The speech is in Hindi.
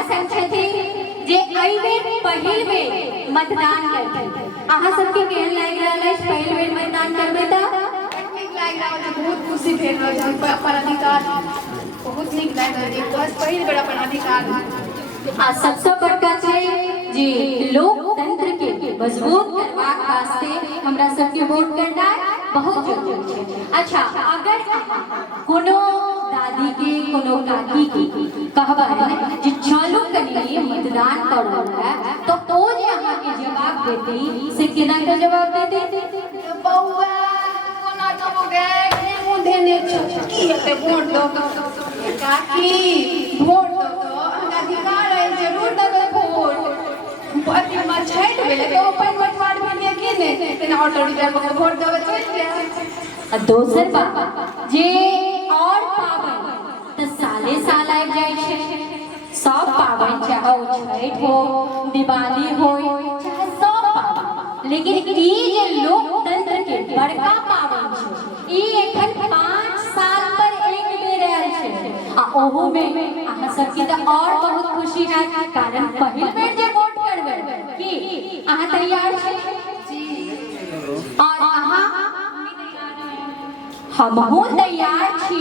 आहा सब छथि जे एहि बेर पहिल बेर मतदान करतै। आहा सबके केहन लागि रहल अछि पहिल बेर मतदान करबै तऽ? नीक लागि रहल छै, बहुत खुशी भेल रहल छै अपन अधिकार, बहुत नीक लागि रहल छै, बस पहिल बेर अपन अधिकार। आ सबसे बड़का छै जे लोकतंत्र के मजबूत करबाक वास्ते हमरा सबके वोट करनाइ बहुत जरूरी छै। अच्छा, अगर कोनो दादी के कोनो काकी के कहबै जे चलू कनी मतदान करऽ लए, तो ओ जे अहाँ के जवाब देती से केना के जवाब देती? बौआ कोना देबोगे, मुंह देने छ की हेतै वोट दो काकी, वोट दो हमरा अधिकार है, जरूर देबै वोट। अथी में छठि भेलै तो अपन मठवार भेलिए कि नहीं, तेना ऑटो रिजर्व में वोट देबै चलि जाए। आ दोसर बात जे और पाबनि तऽ साले साल आबि जाइ छै, सब पाबनि चाहे ओ छठि हो, दिवाली हो, चाहे सब पाबनि, लेकिन ई जे लोकतंत्र के बड़का पाबनि छै, ई एखन 5 साल पर एक बेर आयल छै। आ ओहू में अहाँ सबके तऽ और बहुत खुशी हैत, कारण पहिल बेर जे वोट करबै की अहाँ तैयार छी? और अहाँ हमहू तैयार छी।